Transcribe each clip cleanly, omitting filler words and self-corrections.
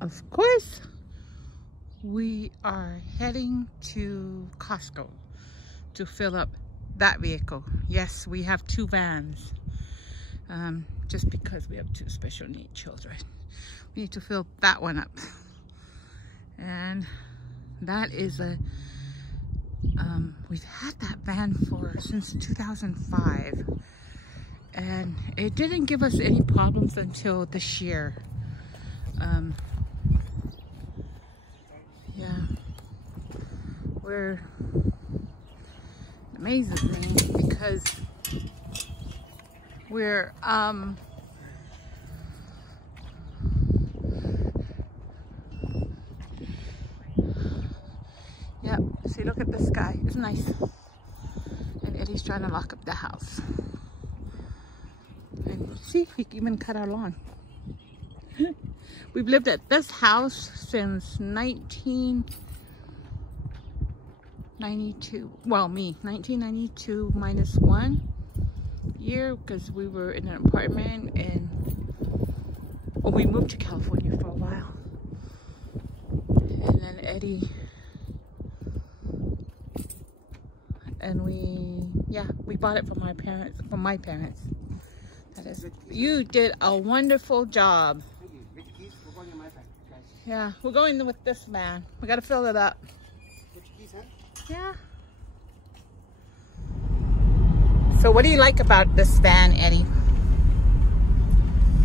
of course, we are heading to Costco to fill up that vehicle. Yes, we have 2 vans. Just because we have 2 special need children. We need to fill that one up. And that is a, we've had that van since 2005. And it didn't give us any problems until this year. Yeah, we're amazingly because we're yep, see, look at the sky, it's nice. And Eddie's trying to lock up the house. And see, he even cut our lawn. We've lived at this house since 1992. Well, me, 1992 minus 1 year, because we were in an apartment, and well, we moved to California for a while. And then Eddie, and we bought it from my parents. That is, you did a wonderful job. Yeah, we're going with this van. We gotta fill it up. Yeah. So what do you like about this van, Eddie?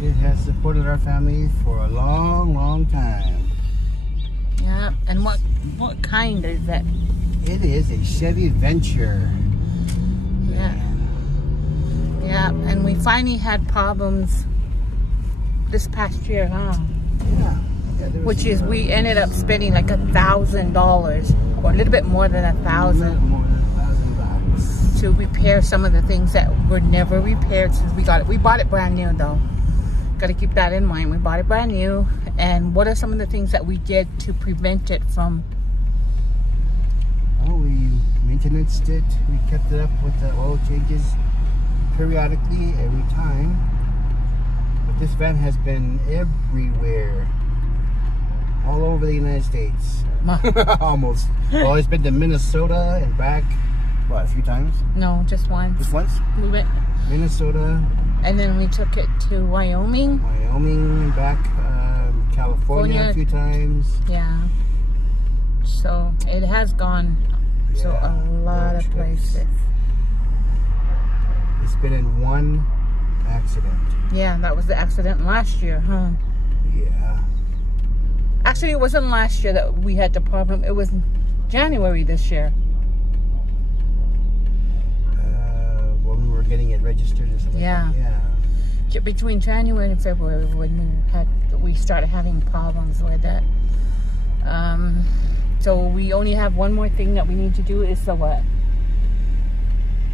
It has supported our family for a long, long time. Yeah, and what kind is it? It is a Chevy Venture. Yeah. Yeah, and we finally had problems this past year, huh? Yeah. Which is, we ended up spending like $1,000, or a little bit more than $1,000 to repair some of the things that were never repaired since we got it. We bought it brand new though. Got to keep that in mind. We bought it brand new. And what are some of the things that we did to prevent it from? Oh, we maintained it. We kept it up with the oil changes periodically every time. But this van has been everywhere. All over the United States. Almost. Well, it's been to Minnesota and back, what, a few times? No, just once. Just once? We went Minnesota. And then we took it to Wyoming. Wyoming, back California a few times. Yeah. So it has gone to a lot of places. It's been in one accident. Yeah, that was the accident last year, huh? Yeah. Actually, it wasn't last year that we had the problem. It was January this year. When we were getting it registered or something. Yeah. Yeah. Between January and February, when we started having problems with it. So we only have one more thing that we need to do is the what?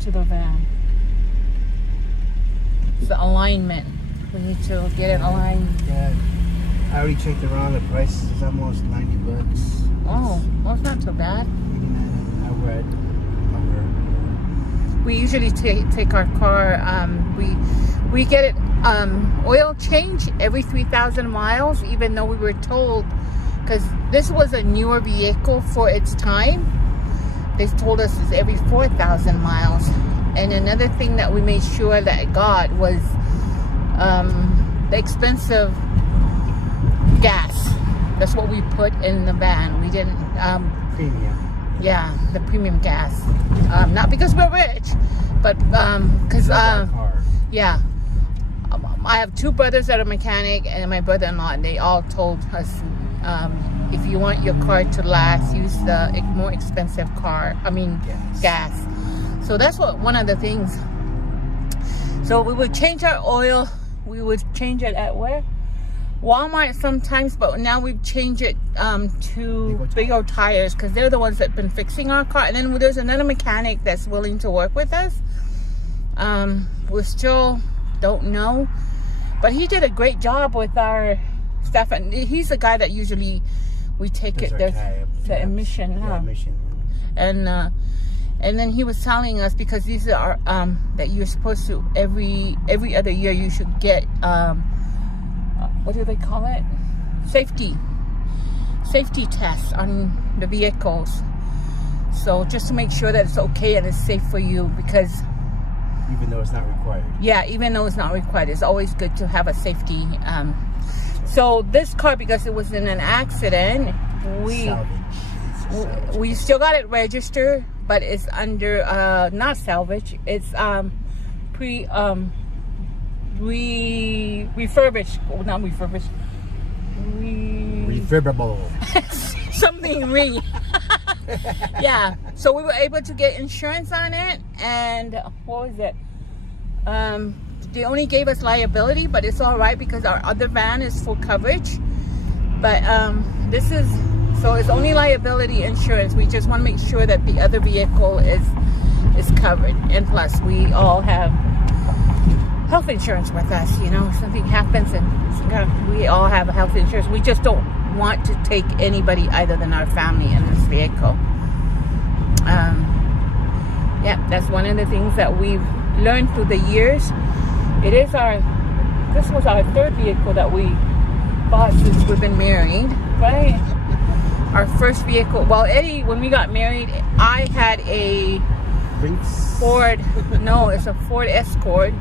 To the van. It's the alignment. We need to get it aligned. Yeah. I already checked around. The price is almost $90. Oh, well, it's not so bad. I read. We usually take our car. We get it oil change every 3,000 miles, even though we were told, because this was a newer vehicle for its time. They told us it's every 4,000 miles. And another thing that we made sure that it got was the expensive gas. That's what we put in the van. We didn't Premium. Yeah, the premium gas. Not because we're rich, but because yeah, I have 2 brothers that are mechanic and my brother-in-law, and they all told us if you want your car to last, use the more expensive gas. So that's one of the things. So we would change our oil. We would change it at where? Walmart sometimes, but now we've changed it to Big O Tires, because they're the ones that have been fixing our car. And then there's another mechanic that's willing to work with us. We still don't know, but he did a great job with our stuff, and he's the guy that usually we take the emission. And then he was telling us, because these are that you're supposed to every other year you should get what do they call it? Safety safety tests on the vehicles. So just to make sure that it's okay and it's safe for you, because even though it's not required. Yeah, even though it's not required, it's always good to have a safety. So this car, because it was in an accident, we still got it registered, but it's under not salvage. It's refurbished, not refurbished. Refurbable. Something yeah, so we were able to get insurance on it, and what was it? They only gave us liability, but it's all right because our other van is full coverage. But this is, so it's only liability insurance. We just want to make sure that the other vehicle is covered, and plus we all have health insurance with us. You know, if something happens, and we all have health insurance. We just don't want to take anybody other than our family in this vehicle. Yeah, that's one of the things that we've learned through the years. It is this was our third vehicle that we bought since we've been married, right? Our first vehicle, well, Eddie, when we got married, I had a Ford, no, it's a Ford Escort.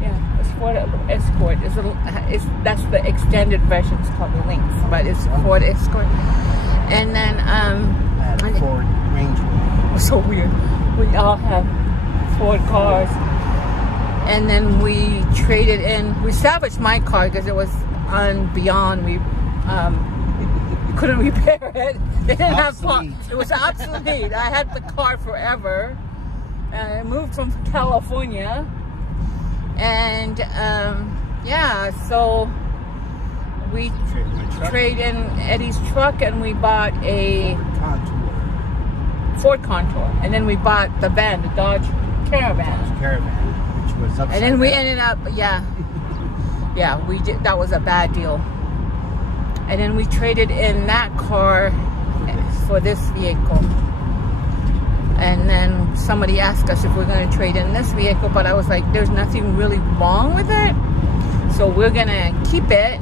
Yeah, it's Ford Escort. That's the extended version. It's called the Lynx, but it's Ford Escort. And then Ford Ranger. It's so weird. We all have Ford cars. And then we traded in. We salvaged my car because it was beyond. We couldn't repair it. They didn't have fun. It was obsolete. I had the car forever. I moved from California. And yeah, so we traded in Eddie's truck, and we bought a Ford Contour, and then we bought the van, the Dodge Caravan, which was upside and then we down. ended up, yeah, we did. That was a bad deal. And then we traded in that car for this vehicle. And then somebody asked us if we're going to trade in this vehicle, but I was like, there's nothing really wrong with it, so we're going to keep it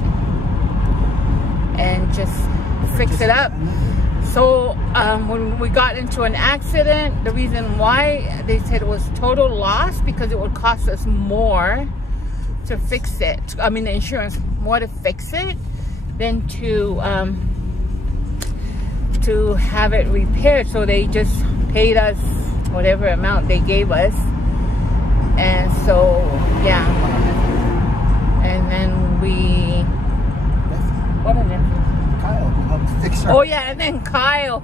and just fix it up. So when we got into an accident, the reason why they said it was total loss, because it would cost us more to fix it. I mean, the insurance more to fix it than to have it repaired. So they just paid us whatever amount they gave us. And so, yeah. And then we, what an nephew? Kyle helped fix her. Oh yeah, and then Kyle.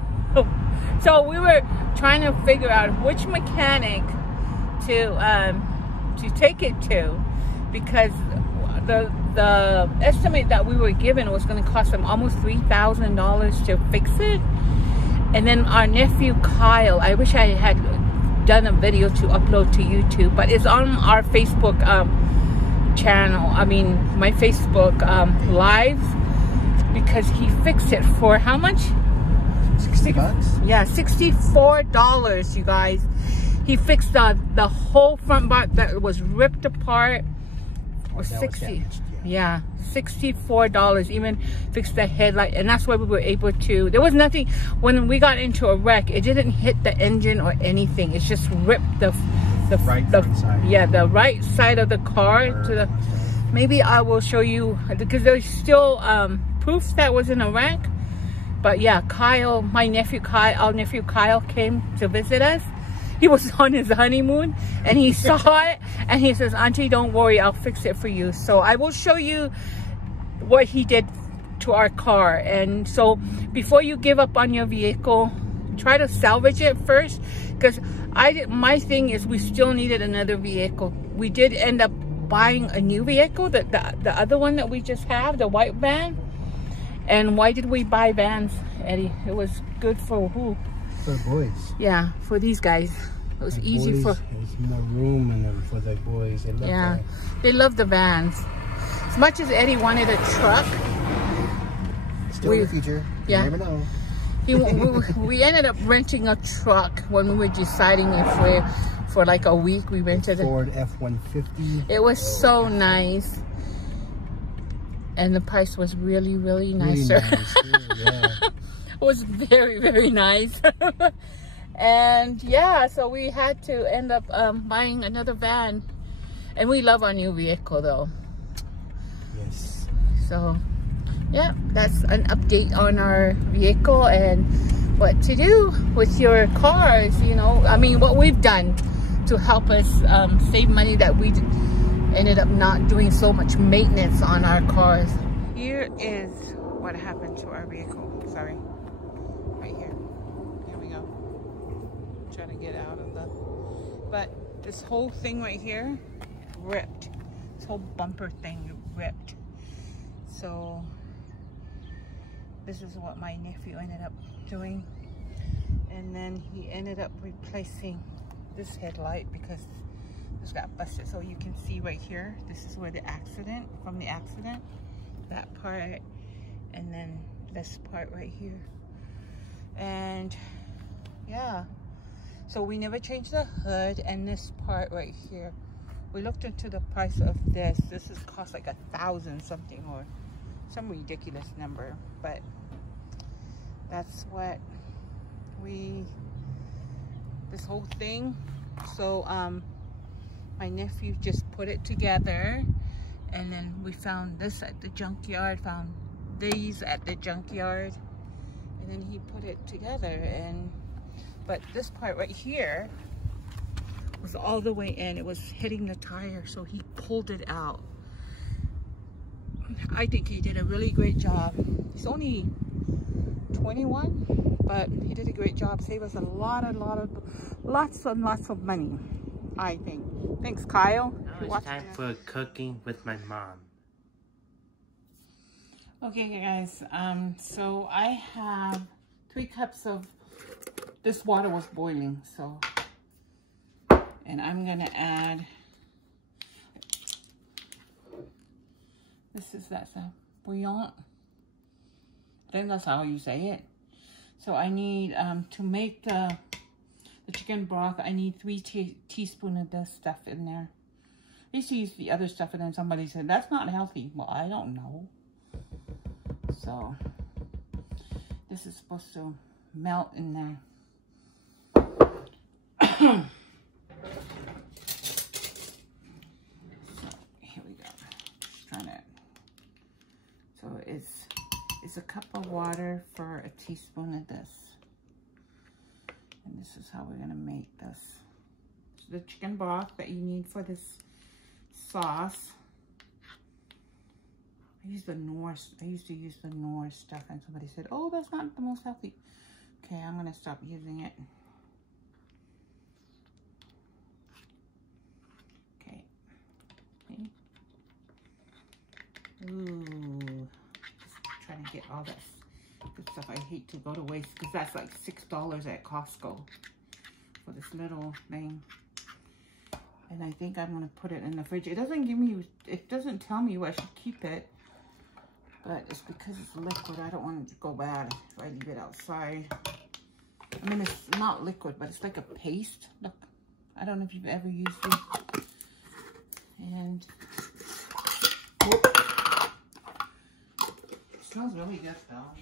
So we were trying to figure out which mechanic to take it to, because the estimate that we were given was going to cost them almost $3,000 to fix it. And then our nephew Kyle, I wish I had done a video to upload to YouTube, but it's on our Facebook channel. I mean, my Facebook lives, because he fixed it for how much? 60 bucks? Yeah, $64, you guys. He fixed the whole front part that was ripped apart. Or 60. Yeah, $64. Even fixed the headlight, and that's why we were able to. There was nothing when we got into a wreck. It didn't hit the engine or anything. It's just ripped the right side. Yeah, the right side of the car to the. Maybe I will show you, because there's still proof that was in a wreck. But yeah, Kyle, our nephew Kyle came to visit us. He was on his honeymoon, and he saw it, and he says, "Auntie, don't worry, I'll fix it for you." So I will show you what he did to our car. And so before you give up on your vehicle, try to salvage it first, because my thing is we still needed another vehicle. We did end up buying a new vehicle, the other one that we just have, the white van. And why did we buy vans, Eddie? It was good for who? For the boys. Yeah, for these guys. It was easy boys, for. There's more room in them for the boys. They love that. They love the vans. As much as Eddie wanted a truck, still in the future. Yeah. You never know. we ended up renting a truck when we were deciding if we, for like a week, we rented a Ford F-150. It was so nice. And the price was really, really nicer. Really nice. Yeah. It was very, very nice. And yeah, so we had to end up buying another van. And we love our new vehicle though. Yes. So yeah, that's an update on our vehicle and what to do with your cars, you know. I mean, what we've done to help us save money, that we ended up not doing so much maintenance on our cars. Here is what happened to our vehicle. Sorry. Right here. Here we go. I'm trying to get out of the... But this whole thing right here ripped. This whole bumper thing ripped. So this is what my nephew ended up doing. And then he ended up replacing this headlight because this got busted. So you can see right here, this is where the accident, from the accident, that part, and then this part right here. And yeah, so we never changed the hood, and this part right here, we looked into the price of this. This is cost like $1,000 something or some ridiculous number, but that's what this whole thing. So my nephew just put it together, and then we found this at the junkyard, found these at the junkyard, and then he put it together. And but this part right here was all the way in. It was hitting the tire, so he pulled it out. I think he did a really great job. He's only 21, but he did a great job. Saved us lots and lots of money, I think. Thanks, Kyle. Now it's time for cooking with my mom. Okay, guys. So I have 3 cups of this. Water was boiling, so, and I'm gonna add. This is that bouillon. I think that's how you say it. So I need, to make the chicken broth, I need 3 teaspoons of this stuff in there. I used to use the other stuff, and then somebody said, that's not healthy. Well, I don't know. So this is supposed to melt in there. So here we go. Just trying to, so it's a cup of water for a teaspoon of this. And this is how we're gonna make this. So the chicken broth that you need for this sauce. I used to use the Knorr stuff, and somebody said, oh, that's not the most healthy. Okay, I'm gonna stop using it. Okay. Ooh, just trying to get all that good stuff. I hate to go to waste because that's like $6 at Costco for this little thing. And I think I'm gonna put it in the fridge. It doesn't tell me where I should keep it, but it's because it's liquid. I don't want it to go bad if I leave it outside. I mean, it's not liquid, but it's like a paste. Look, I don't know if you've ever used it. And whoop. It smells really good though.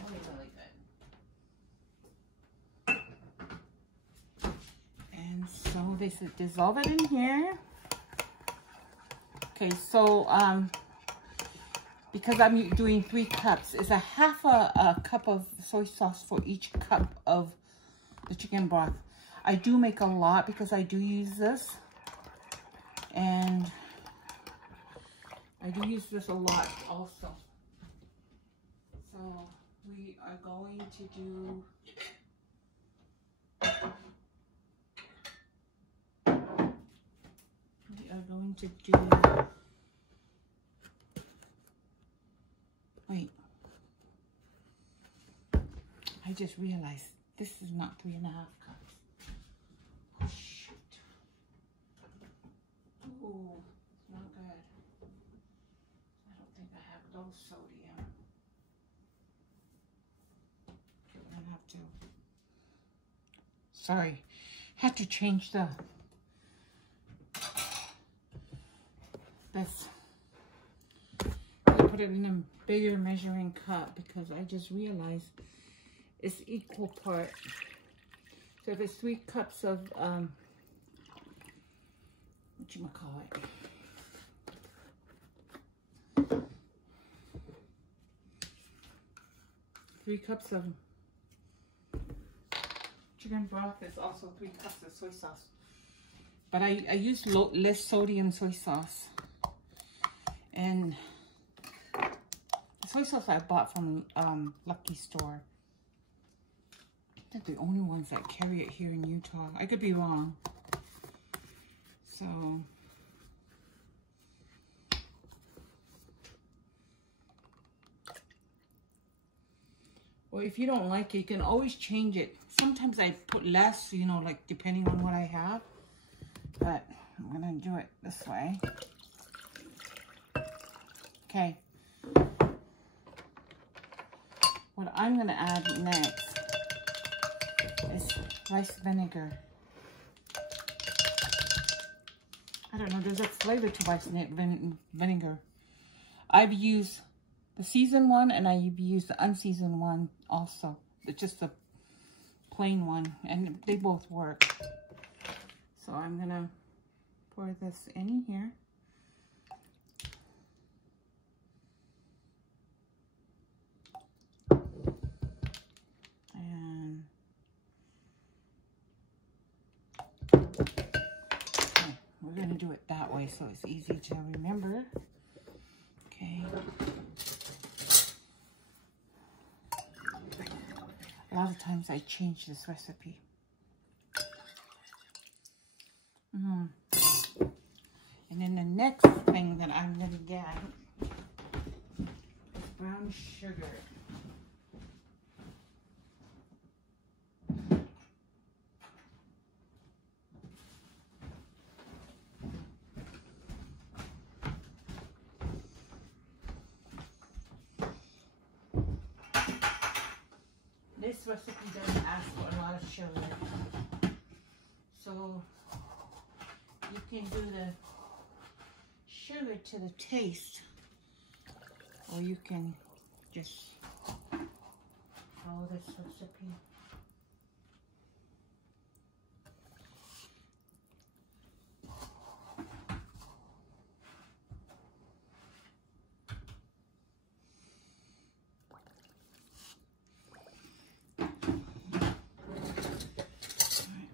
Really, really good. And so they said dissolve it in here. Okay, so because I'm doing 3 cups, it's a half a cup of soy sauce for each cup of the chicken broth. I do make a lot because I do use this, and I do use this a lot also. So we are going to do wait, I just realized this is not 3.5 cups. Oh, shoot. Ooh, it's not good. I don't think I have low sodium. I'm gonna have to, sorry, had to change this. put it in a bigger measuring cup because I just realized it's equal part. So if it's 3 cups of, whatchamacallit, 3 cups of chicken broth is also 3 cups of soy sauce. But I use less sodium soy sauce. And the soy sauce I bought from Lucky Store. They're the only ones that carry it here in Utah. I could be wrong. So or if you don't like it, you can always change it. Sometimes I put less, you know, like depending on what I have. But I'm gonna do it this way. Okay. What I'm gonna add next is rice vinegar. I don't know, there's a flavor to rice vinegar. I've used the seasoned one and I've used the unseasoned one also. It's just the plain one and they both work. So I'm gonna pour this in here. And okay, we're gonna do it that way so it's easy to remember. Okay. A lot of times I change this recipe. And then the next thing that I'm going to get is brown sugar. This recipe doesn't ask for a lot of sugar. So you can do the sugar to the taste, or you can just follow this recipe.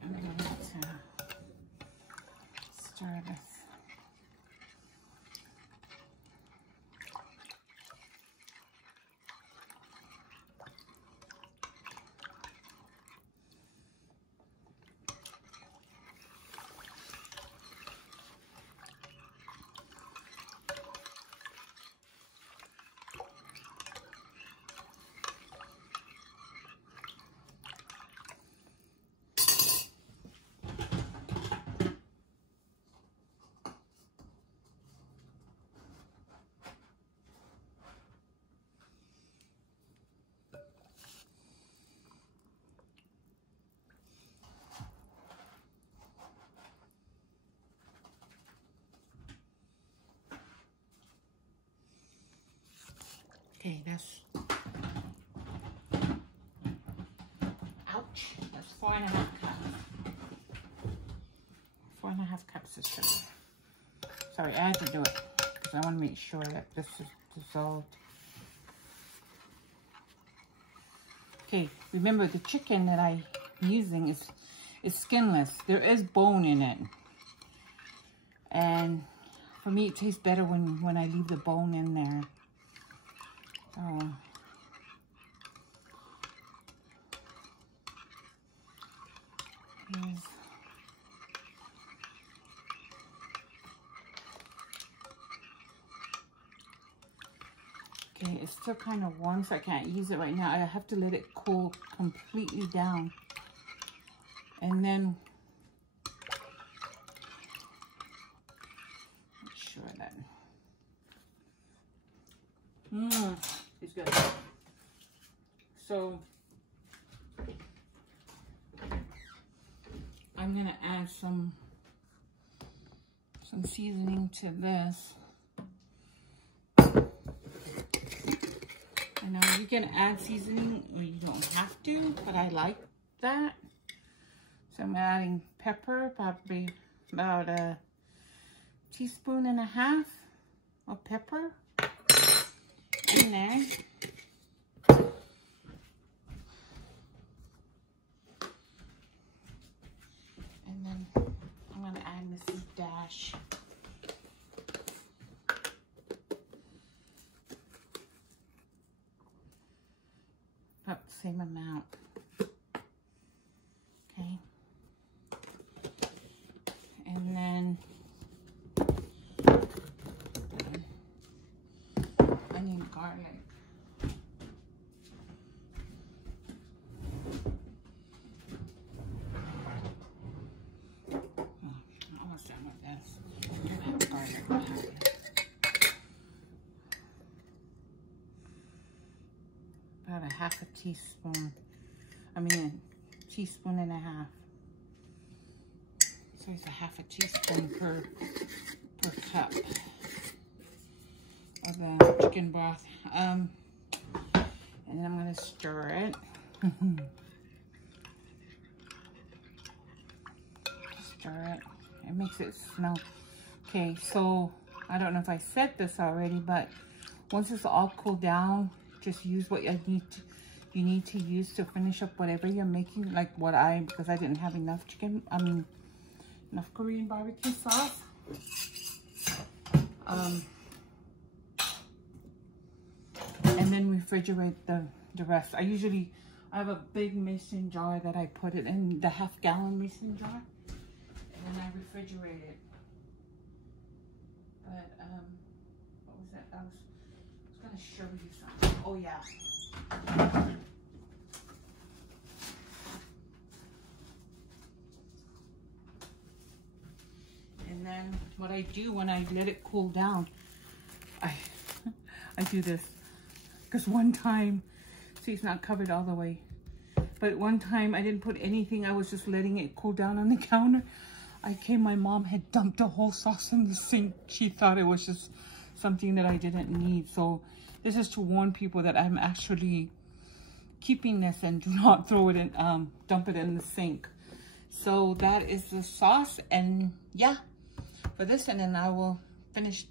I'm going to stir this. Okay, that's, ouch, that's 4.5 cups. 4.5 cups of sugar. Sorry, I had to do it because I want to make sure that this is dissolved. Okay, remember the chicken that I'm using is skinless. There is bone in it. And for me, it tastes better when I leave the bone in there. Oh. Okay, it's still kind of warm, so I can't use it right now. I have to let it cool completely down. And then make sure that it's good. So I'm gonna add some seasoning to this. I know you can add seasoning or you don't have to, but I like that. So I'm adding pepper, probably about 1.5 teaspoons of pepper in there. And then I'm going to add Mrs. Dash. About the same amount. Okay. And then onion, garlic. Almost done with this. Garlic. About 1/2 teaspoon. I mean, 1.5 teaspoons. So it's 1/2 teaspoon per cup of the chicken broth. And then I'm gonna stir it. Stir it. It makes it smell. Okay, so I don't know if I said this already, but once it's all cooled down, just use what you need to use to finish up whatever you're making. Like because I didn't have enough enough Korean barbecue sauce. And then refrigerate the rest. I have a big mason jar that I put it in, the 1/2 gallon mason jar, and then I refrigerate it. But what was that? I was gonna show you something. Oh yeah. And then what I do when I let it cool down, I do this. Because one time, see, it's not covered all the way, but one time I didn't put anything. I was just letting it cool down on the counter. My mom had dumped the whole sauce in the sink. She thought it was just something that I didn't need. So this is to warn people that I'm actually keeping this, and do not throw it in, dump it in the sink. So that is the sauce, and yeah, for this, and then I will finish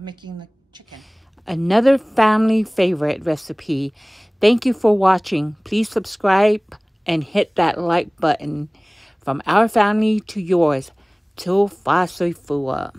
making the chicken. Another family favorite recipe. Thank you for watching. Please subscribe and hit that like button. From our family to yours. Till Fa Sui Fua.